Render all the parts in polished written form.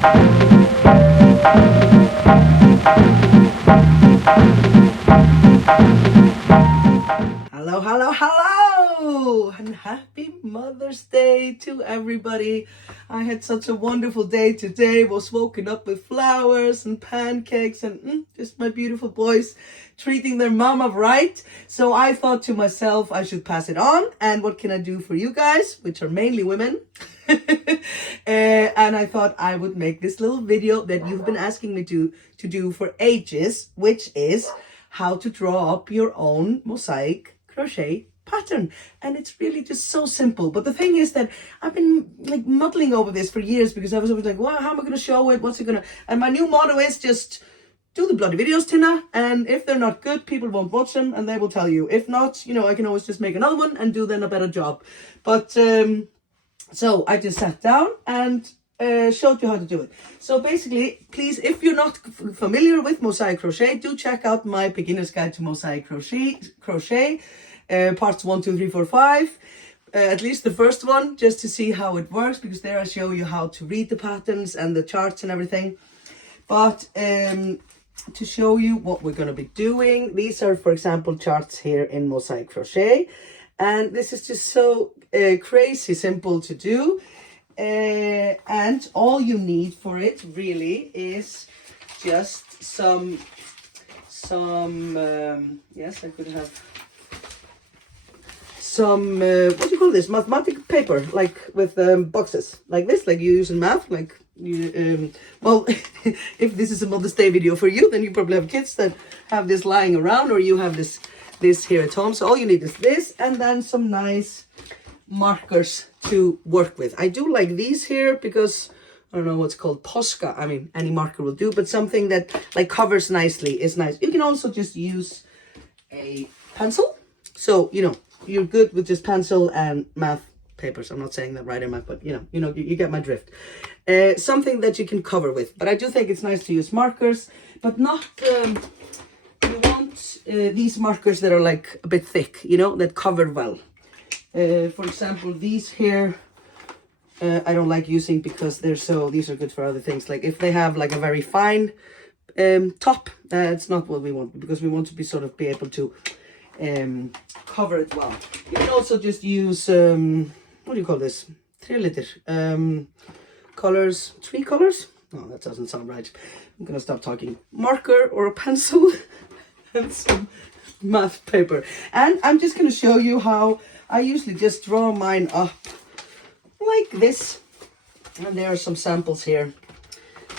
Hello, hello, hello, and happy Mother's Day to everybody. I had such a wonderful day today. Was woken up with flowers and pancakes and just my beautiful boys treating their mama right. So I thought to myself, I should pass it on. And what can I do for you guys, which are mainly women? And I thought I would make this little video that you've been asking me to do for ages, which is how to draw up your own mosaic crochet pattern. And it's really just so simple. But the thing is that I've been like muddling over this for years, because I was always like, well, how am I going to show it? What's it going to... And my new motto is just do the bloody videos, Tina. And if they're not good, people won't watch them and they will tell you. If not, you know, I can always just make another one and do then a better job. But so I just sat down and showed you how to do it. So basically, please, if you're not familiar with Mosaic Crochet, do check out my beginner's guide to Mosaic Crochet, parts 1, 2, 3, 4, 5. At least the first one, just to see how it works, because there I show you how to read the patterns and the charts and everything. But to show you what we're going to be doing, these are, for example, charts here in Mosaic Crochet. And this is just so crazy simple to do. And all you need for it really is just some yes, I could have some what do you call this, mathematic paper, like with boxes like this, like you use in math, like you well if this is a Mother's Day video for you, then you probably have kids that have this lying around, or you have this here at home. So all you need is this, and then some nice markers to work with. I do like these here because I don't know what's called Posca. I mean, any marker will do, but something that like covers nicely is nice. You can also just use a pencil. So, you know, you're good with just pencil and math papers. I'm not saying that right in math, but you get my drift. Something that you can cover with. But I do think it's nice to use markers, but not you want these markers that are like a bit thick, you know, that cover well. For example, these here, I don't like using because these are good for other things. Like if they have like a very fine top, it's not what we want, because we want to be able to cover it well. You can also just use, what do you call this? 3 liter colors, 3 colors? No, that doesn't sound right. I'm gonna stop talking. Marker or a pencil and some math paper. And I'm just gonna show you how I usually just draw mine up like this. And there are some samples here.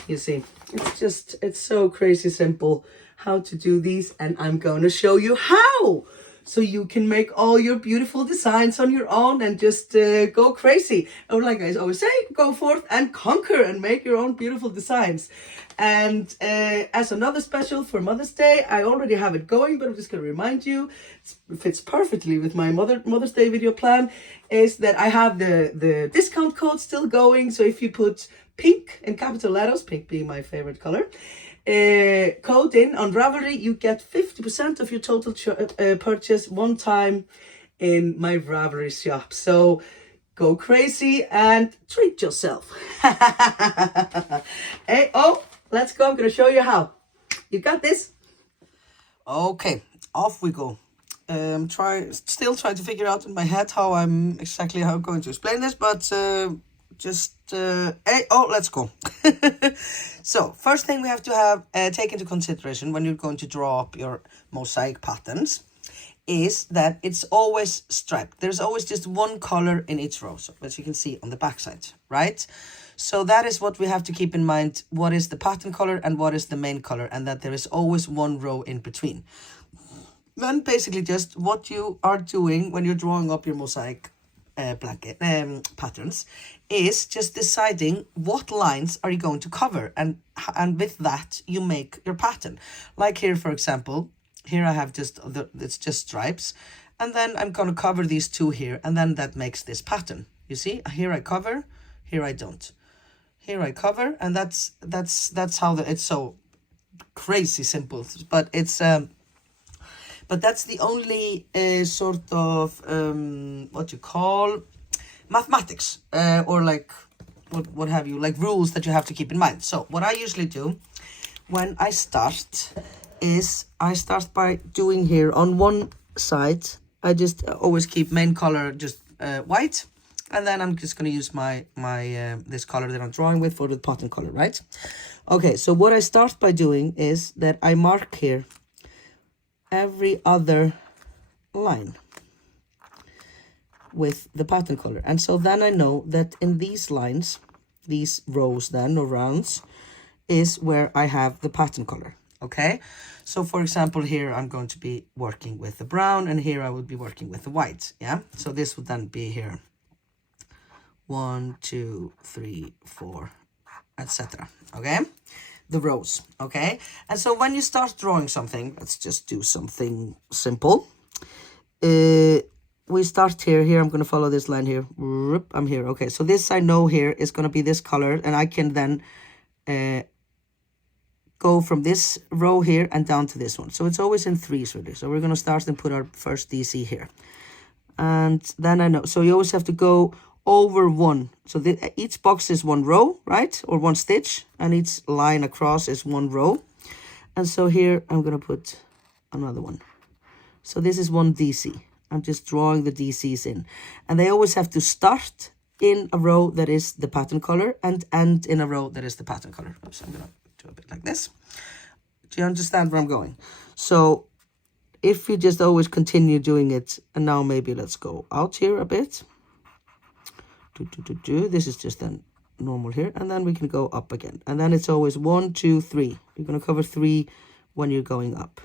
You see, it's so crazy simple how to do these. And I'm going to show you how. So you can make all your beautiful designs on your own and just go crazy. Or like I always say, go forth and conquer and make your own beautiful designs. And as another special for Mother's Day, I already have it going, but I'm just going to remind you, it fits perfectly with my Mother's Day video plan, is that I have the discount code still going. So if you put pink in capital letters, pink being my favorite color, code in on Ravelry, you get 50% of your total purchase one time in my Ravelry shop. So go crazy and treat yourself. Hey, oh, let's go. I'm going to show you how. You got this? Okay, off we go. Still trying to figure out in my head how I'm going to explain this, but let's go. So first thing we have to take into consideration when you're going to draw up your mosaic patterns is that it's always striped. There's always just one color in each row, so as you can see on the back side, right? So that is what we have to keep in mind. What is the pattern color and what is the main color, and that there is always one row in between. Then basically just what you are doing when you're drawing up your mosaic patterns is just deciding what lines are you going to cover, and with that you make your pattern. Like here, for example, here I have it's just stripes, and then I'm going to cover these two here, and then that makes this pattern. You see, here I cover, here I don't, here I cover, and that's how it's so crazy simple, but it's but that's the only sort of what you call mathematics or like what have you, like rules that you have to keep in mind. So what I usually do when I start is I start by doing here on one side. I just always keep main color just white, and then I'm just going to use my this color that I'm drawing with for the pattern color, right? Okay, so what I start by doing is that I mark here every other line with the pattern color, and so then I know that in these lines, these rows then, or rounds, is where I have the pattern color. Okay, so for example here I'm going to be working with the brown, and here I will be working with the white. Yeah, so this would then be here 1 2 3 4, etc. Okay, the rows. Okay, and so when you start drawing something, let's just do something simple. We start here. I'm going to follow this line here. I'm here. Okay, so this I know here is going to be this color, and I can then go from this row here and down to this one. So it's always in threes really. So we're going to start and put our first DC here. And then I know, so you always have to go over one. So each box is one row, right? Or one stitch, and each line across is one row. And so here I'm going to put another one. So this is one DC. I'm just drawing the DCs in. And they always have to start in a row that is the pattern color and end in a row that is the pattern color. So I'm going to do a bit like this. Do you understand where I'm going? So if you just always continue doing it, and now maybe let's go out here a bit. This is just then normal here, and then we can go up again. And then it's always 1 2 3. You're going to cover 3 when you're going up.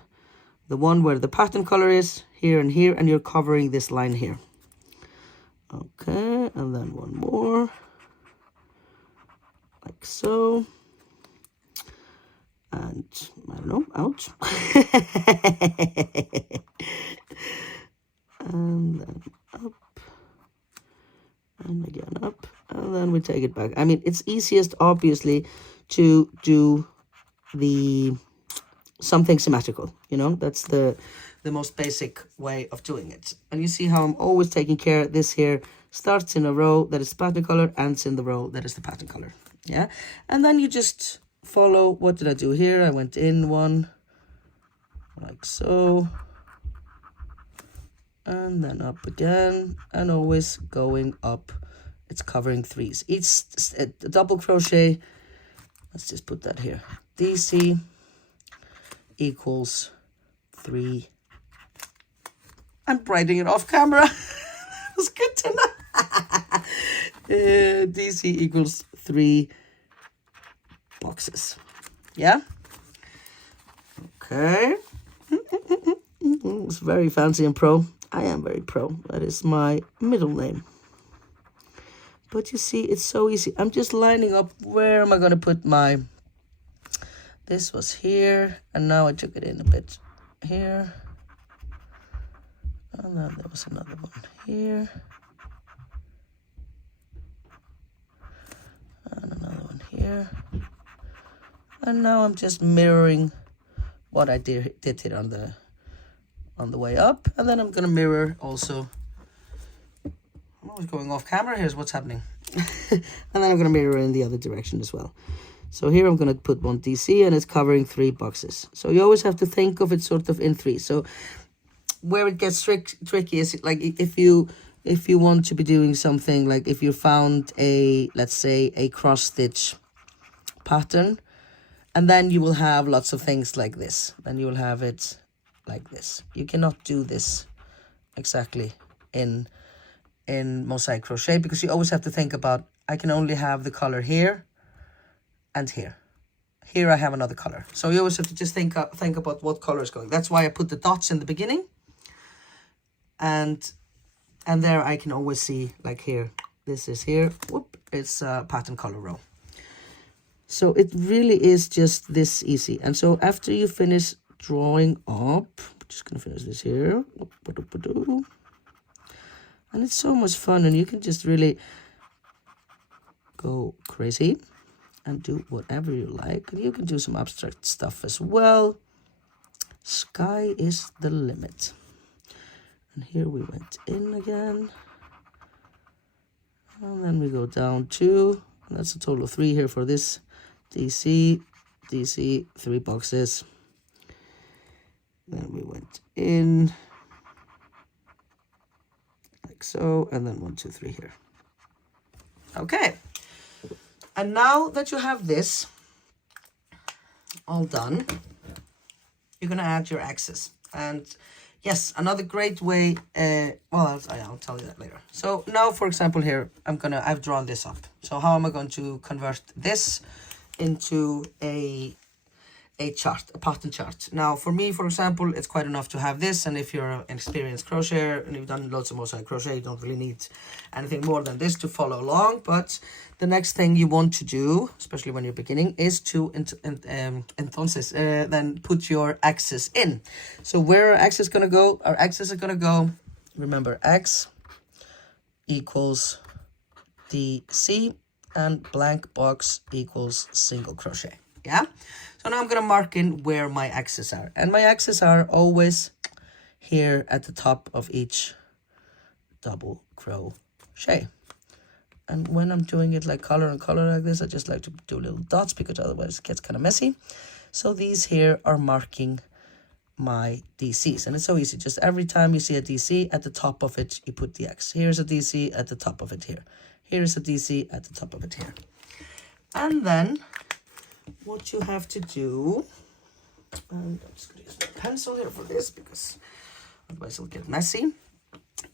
The one where the pattern color is here, and you're covering this line here. Okay, and then one more, like so. And I don't know, ouch. And then up, and again up, and then we take it back. I mean, it's easiest, obviously, to do something symmetrical, you know, that's the most basic way of doing it. And you see how I'm always taking care, this here starts in a row that is pattern color, ends in the row that is the pattern color. Yeah, and then you just follow. What did I do here? I went in one, like so, and then up again, and always going up. It's covering threes. Each double crochet, let's just put that here, DC equals 3. I'm writing it off camera. That was good to know. DC equals 3 boxes. Yeah. Okay. It's very fancy and pro. I am very pro. That is my middle name. But you see, it's so easy. I'm just lining up. Where am I going to put my... This was here, and now I took it in a bit here. And then there was another one here. And another one here. And now I'm just mirroring what I did here on the way up. And then I'm going to mirror also. I'm always going off camera. Here's what's happening. And then I'm going to mirror in the other direction as well. So here I'm going to put one DC, and it's covering 3 boxes. So you always have to think of it sort of in 3. So where it gets tricky is like if you want to be doing something, like if you found a, let's say, a cross stitch pattern, and then you will have lots of things like this. Then you will have it like this. You cannot do this exactly in Mosaic Crochet, because you always have to think about, I can only have the color here and here. Here I have another color. So you always have to just think about what color is going. That's why I put the dots in the beginning. And there I can always see, like here, this is here. Whoop, it's a pattern color row. So it really is just this easy. And so after you finish drawing up, I'm just going to finish this here. And it's so much fun, and you can just really go crazy and do whatever you like. And you can do some abstract stuff as well. Sky is the limit. And here we went in again. And then we go down 2. And that's a total of 3 here for this DC, DC, 3 boxes. Then we went in like so, and then 1, 2, 3 here. Okay. And now that you have this all done, you're going to add your axes. And yes, another great way, well, I'll tell you that later. So now, for example, here, I've drawn this up. So how am I going to convert this into a chart, a pattern chart? Now, for me, for example, it's quite enough to have this. And if you're an experienced crocheter and you've done loads of mosaic crochet, you don't really need anything more than this to follow along. But the next thing you want to do, especially when you're beginning, is to then put your axis in. So where are axes going to go? Our axes are going to go, remember, X equals DC and blank box equals single crochet. Yeah? So now I'm going to mark in where my axes are. And my axes are always here at the top of each double crochet. And when I'm doing it like color and color like this, I just like to do little dots because otherwise it gets kind of messy. So these here are marking my DCs. And it's so easy. Just every time you see a DC, at the top of it, you put the X. Here's a DC at the top of it here. Here's a DC at the top of it here. And then what you have to do, and I'm just going to use my pencil here for this because otherwise it'll get messy.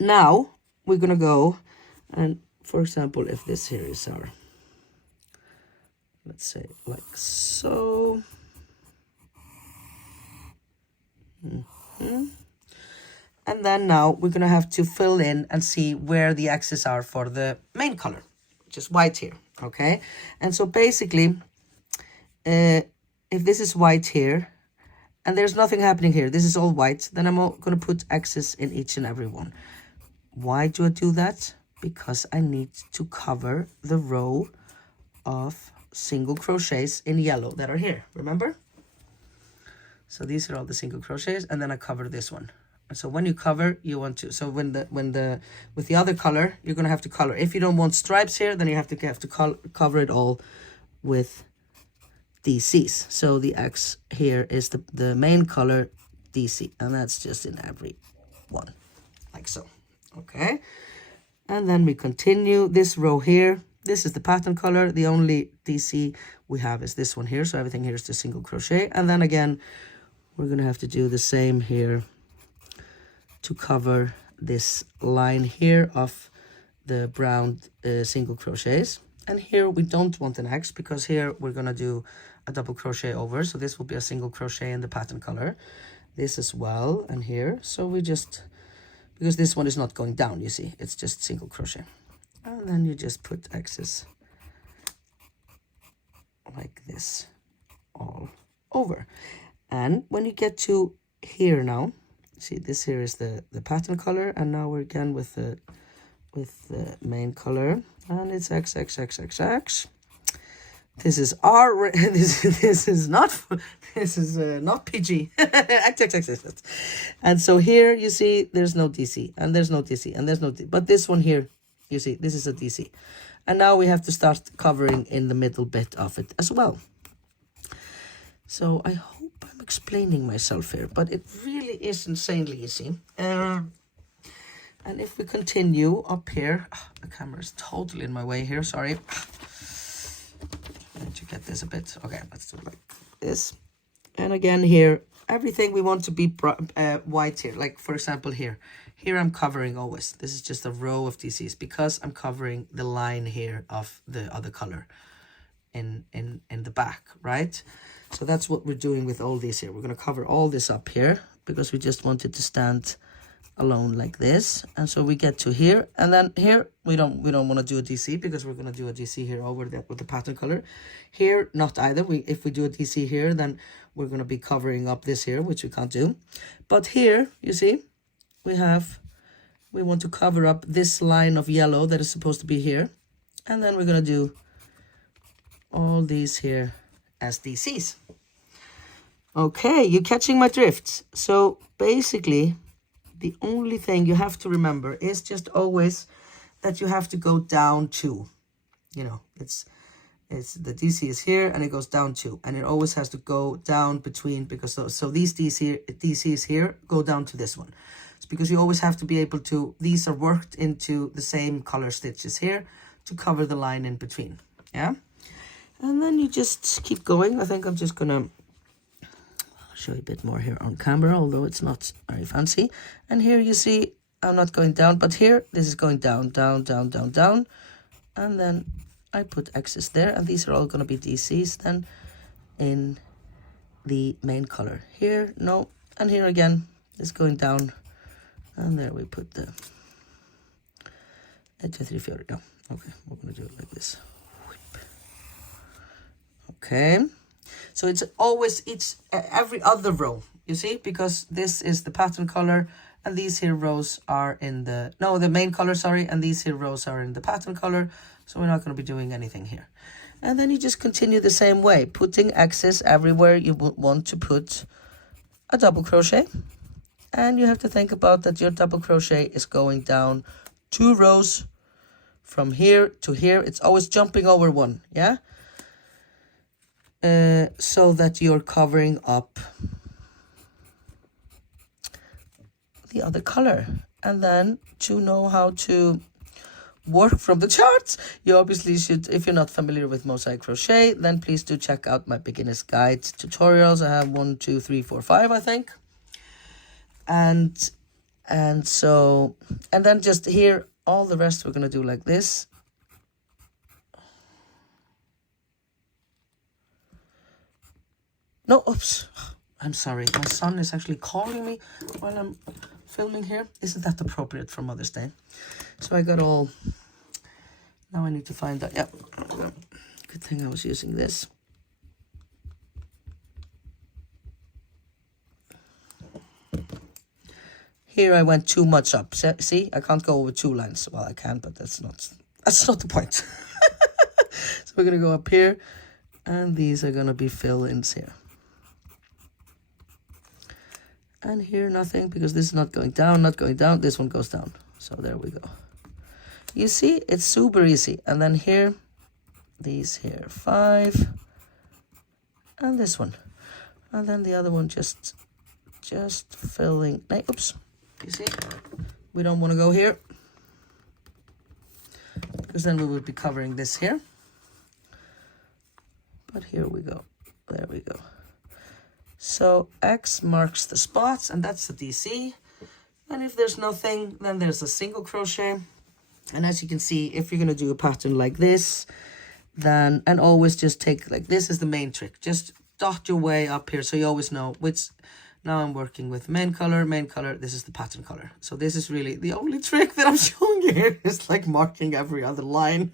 Now we're going to go and, for example, if this here is our, let's say like so. And then now we're going to have to fill in and see where the axes are for the main color, which is white here. Okay. And so basically, if this is white here and there's nothing happening here, this is all white, then I'm going to put axes in each and every one. Why do I do that? Because I need to cover the row of single crochets in yellow that are here. Remember? So these are all the single crochets, and then I cover this one. And so when you cover, you want to, so with the other color, you're going to have to color. If you don't want stripes here, then you have to cover it all with DCs. So the X here is the main color DC, and that's just in every one, like so. Okay. And then we continue this row here. This is the pattern color. The only DC we have is this one here. So everything here is the single crochet. And then again, we're going to have to do the same here to cover this line here of the brown single crochets. And here we don't want an X because here we're going to do a double crochet over. So this will be a single crochet in the pattern color. This as well, and here. So we just, because this one is not going down, you see, it's just single crochet. And then you just put X's like this all over. And when you get to here now, see, this here is the pattern color, and now we're again with the main color, and it's X, X, X, X, X. This is our, this is not PG. X, X, X, X, X. And so here you see there's no DC, and there's no DC, and there's no DC. But this one here, you see, this is a DC. And now we have to start covering in the middle bit of it as well. So I hope I'm explaining myself here, but it really is insanely easy. And if we continue up here, the camera is totally in my way here, sorry. I need to get this a bit. Okay, let's do it like this. And again here, everything we want to be white here. Like for example here I'm covering always. This is just a row of DCs because I'm covering the line here of the other color in the back, right? So that's what we're doing with all these here. We're going to cover all this up here because we just want it to stand alone like this. And so we get to here, and then here we don't want to do a DC because we're going to do a DC here over there with the pattern color. Here, not either. If we do a DC here, then we're going to be covering up this here, which we can't do. But here, you see, we want to cover up this line of yellow that is supposed to be here. And then we're going to do all these here as DCs. Okay, you're catching my drift. So basically, the only thing you have to remember is just always that you have to go down 2. You know, it's It's the DC is here and it goes down 2, and it always has to go down between, because so these DCs here go down to this one. It's because you always have to be able to, these are worked into the same color stitches here to cover the line in between. Yeah, and then you just keep going. I think I'm just gonna show you a bit more here on camera, although it's not very fancy. And here you see I'm not going down, but here this is going down, down, down, down, down, and then I put X's there, and these are all going to be DCs then in the main color. Here, no, and here again, it's going down, and there we put the 1, 2, 3, 4. No, okay, we're going to do it like this. Okay, so it's always, every other row, you see, because this is the pattern color, and these here rows are in the, no, the main color, sorry, and these here rows are in the pattern color. So we're not going to be doing anything here. And then you just continue the same way, putting X's everywhere you would want to put a double crochet. And you have to think about that your double crochet is going down 2 rows from here to here. It's always jumping over 1, yeah? So that you're covering up the other color. And then to know how to work from the charts, you obviously should, if you're not familiar with Mosaic Crochet, then please do check out my beginner's guide tutorials. I have 1, 2, 3, 4, 5, I think. And so, and then just here, all the rest we're going to do like this. No, oops, I'm sorry. My son is actually calling me while I'm filming here. Isn't that appropriate for Mother's Day? So I got all, now I need to find that. Yeah, good thing I was using this. Here I went too much up. See, I can't go over 2 lines. Well, I can, but that's not the point. So we're gonna go up here, and these are gonna be fill-ins here. And here nothing, because this is not going down, not going down. This one goes down. So there we go. You see, it's super easy. And then here, these here 5, and this one, and then the other one just filling. Oops, you see, we don't want to go here, because then we would be covering this here. But here we go. There we go. So X marks the spots, and that's the DC. And if there's nothing, then there's a single crochet. And as you can see, if you're going to do a pattern like this, then, and always just take, like, this is the main trick. Just dot your way up here so you always know which. Now I'm working with main color, this is the pattern color. So this is really the only trick that I'm showing you here, is like marking every other line.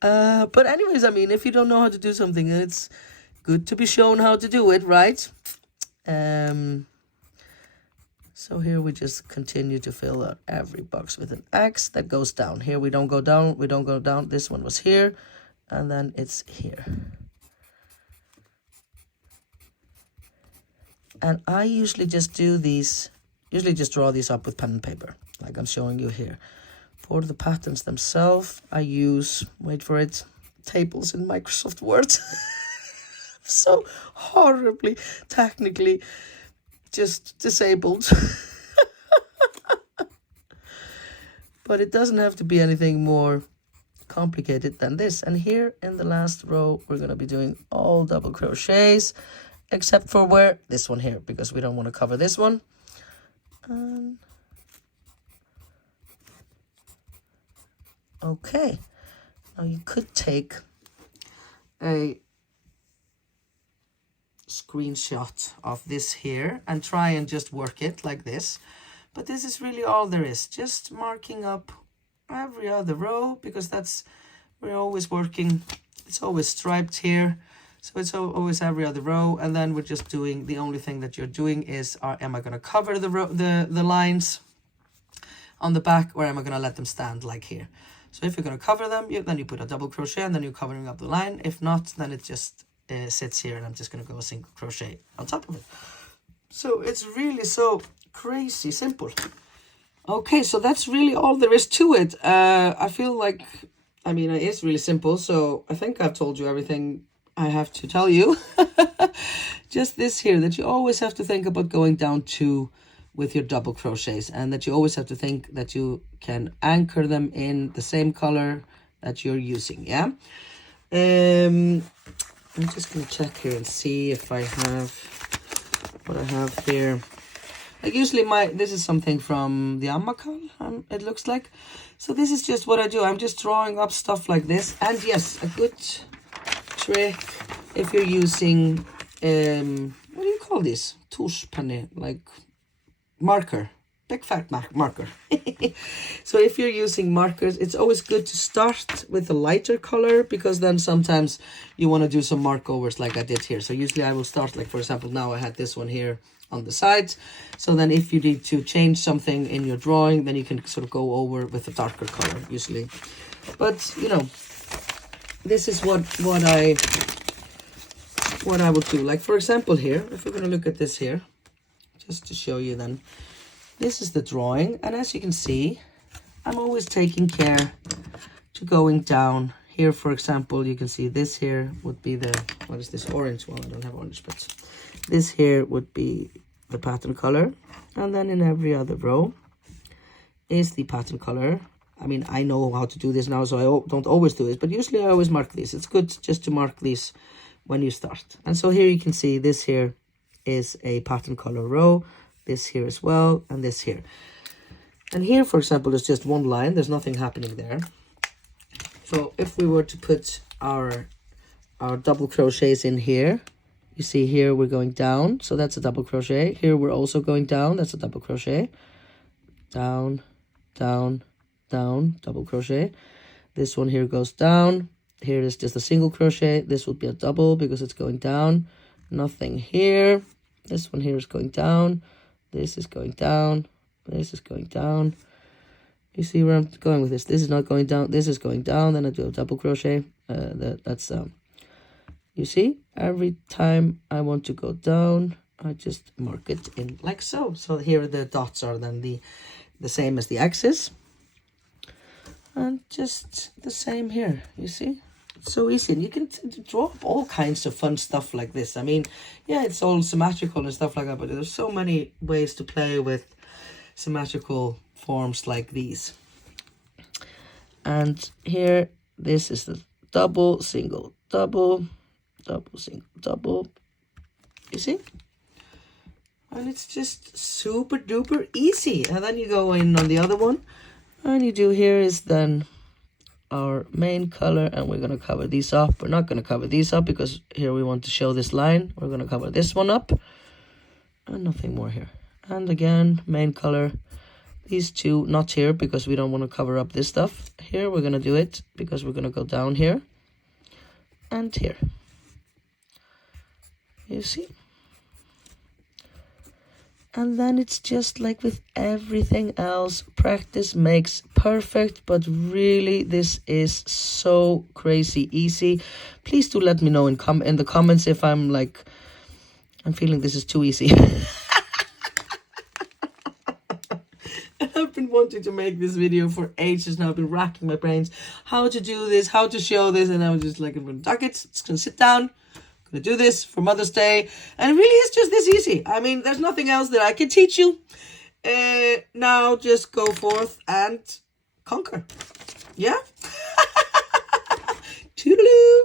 But anyways, I mean, if you don't know how to do something, it's good to be shown how to do it, right? So here we just continue to fill out every box with an X that goes down. Here we don't go down, we don't go down. This one was here, and then it's here. And I usually just do these, just draw these up with pen and paper, like I'm showing you here. For the patterns themselves, I use, wait for it, tables in Microsoft Word. So horribly, technically, just disabled. But it doesn't have to be anything more complicated than this. And here in the last row, we're going to be doing all double crochets, except for where this one here, because we don't want to cover this one. Okay, now you could take a screenshot of this here and try and just work it like this, but this is really all there is, just marking up every other row, because that's, we're always working, it's always striped here, so it's always every other row. And then we're just doing, the only thing that you're doing is, am I going to cover the lines on the back, or am I going to let them stand like here? So if you're going to cover them, then you put a double crochet, and then you're covering up the line. If not, then it just sits here, and I'm just going to go a single crochet on top of it. So it's really so crazy simple. Okay, so that's really all there is to it. I feel like I mean, it's really simple. So I think I've told you everything I have to tell you. Just this here, that you always have to think about going down 2 with your double crochets, and that you always have to think that you can anchor them in the same color that you're using. Yeah. I'm just gonna check here and see if I have what I have here. Like usually this is something from the Amakal, it looks like. So this is just what I do. I'm just drawing up stuff like this. And yes, a good trick if you're using, what do you call this? Tuschpanne, like marker, big fat marker. So if you're using markers, it's always good to start with a lighter color, because then sometimes you want to do some mark overs like I did here. So usually I will start, like for example, now I had this one here on the sides. So then if you need to change something in your drawing, then you can sort of go over with a darker color usually. But you know, this is what I will do. Like for example here, if we're going to look at this here, just to show you then, this is the drawing, and as you can see, I'm always taking care to going down here. For example, you can see this here would be the, what is this, orange? Well, I don't have orange, but this here would be the pattern color, and then in every other row is the pattern color. I mean, I know how to do this now, so I don't always do this, but usually I always mark these. It's good just to mark these when you start. And so here you can see this here is a pattern color row, this here as well, and this here. And here, for example, there's just one line. There's nothing happening there. So if we were to put our double crochets in here, you see here we're going down, so that's a double crochet. Here we're also going down, that's a double crochet. Down, down, down, double crochet. This one here goes down. Here is just a single crochet. This would be a double because it's going down. Nothing here. This one here is going down. This is going down. This is going down. You see where I'm going with this? This is not going down. This is going down. Then I do a double crochet. That's you see, every time I want to go down, I just mark it in like so. So here the dots are then the same as the axis. And just the same here, you see? It's so easy. And you can draw up all kinds of fun stuff like this. I mean, yeah, it's all symmetrical and stuff like that, but there's so many ways to play with symmetrical forms like these. And here, this is the double, single, double, double, single, double. You see? And it's just super duper easy. And then you go in on the other one. And you do here is then our main color, and we're going to cover these up. We're not going to cover these up because here we want to show this line. We're going to cover this one up and nothing more here. And again, main color, these two not here because we don't want to cover up this stuff. Here we're going to do it because we're going to go down here and here. You see? And then it's just like with everything else, practice makes perfect, but really this is so crazy easy. Please do let me know in the comments if I'm feeling this is too easy. I've been wanting to make this video for ages now. I've been racking my brains how to do this, how to show this, and I was just like, I'm going to tuck it, just going to sit down. To do this for Mother's Day, and it really is just this easy. I mean, there's nothing else that I can teach you. Now just go forth and conquer. Yeah. Toodaloo.